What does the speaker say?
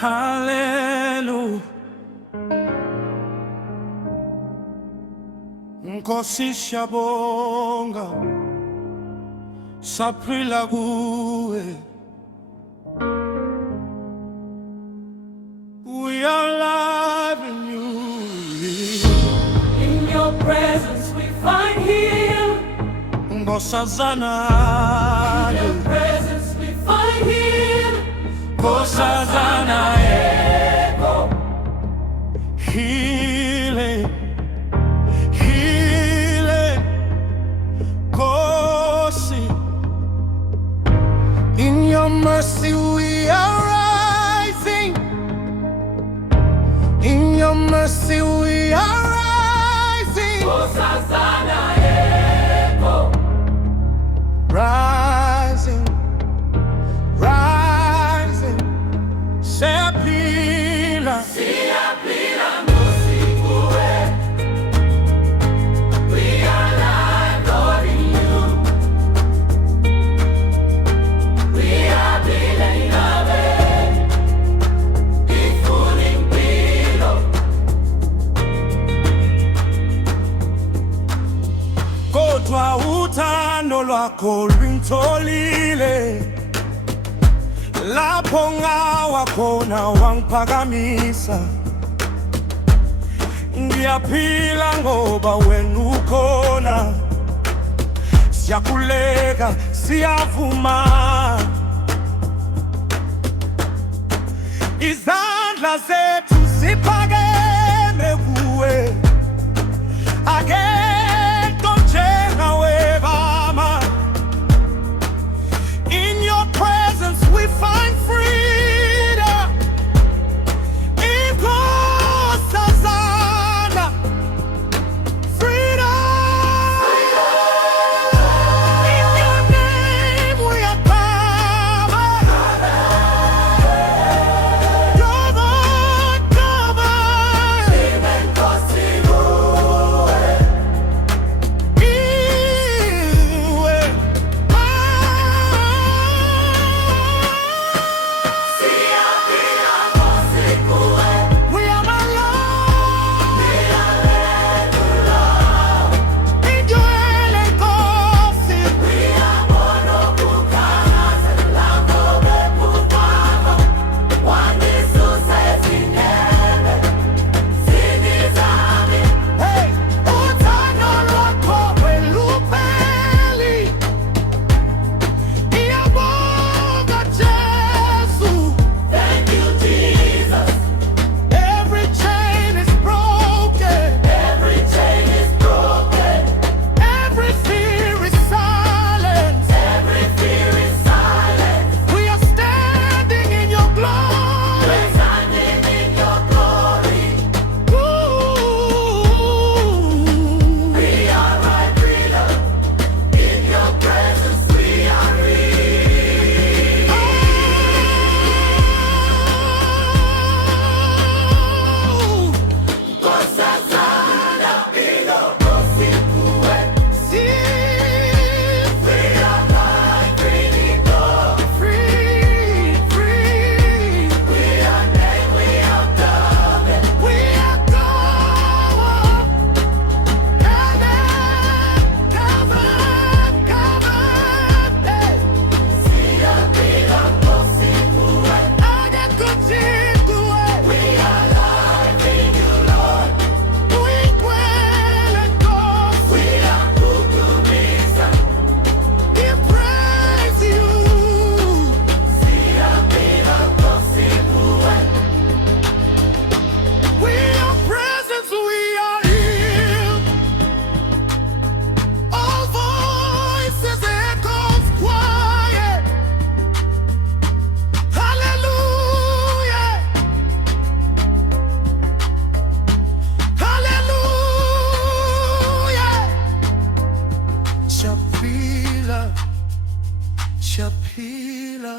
Hallelujah. Nkosi siyabonga saphila kuwe. We are alive in you. In your presence we find healing. Nkosazana. In your presence we find healing. Nkosazana. Healing. Healing. Nkosi. In your mercy we are rising. In your mercy we are rising. Nkosazana, rising, rising. Siyaphila Nkosi kuwe. We are alive, Lord, in you. We are building heaven, ifuni mpilo. kodwa uthando lwakho lwintolile, lapho ngawa khona wangiphakamisa. Ngiyaphila ngoba wena ukhona, siyakhuleka siyavuma. Izandla zethu ziphakeme kuwe, akekho njengawe baba. In your presence we find freedom. Nkosazana, freedom. In your name we are covered. Covered. Nkosi kuwe. Iwe. Siyaphila Nkosi kuwe. We are my Lord. Indwele Nkosi. Uyabona ukukhangaza lapho bephuphama. Wangisusa ezinebe, zinizame. Hey, uthando lwakho welupeli. Iyabonga Jesu. Thank you, Jesus. Every chain is broken. Every chain is broken. Every fear is silent. Every fear is silent. We are standing in your glory. We're standing in your glory. Ooh. We are right freedom. In your presence we are free. Nkosazana, Nkosi kuwe. We are my freedom. We are named, we are covered. Siyaphila Nkosi kuwe. We are alive in you, Lord. We are kukumisa. Siyaphila Nkosi kuwe. Siyaphila, Siyaphila.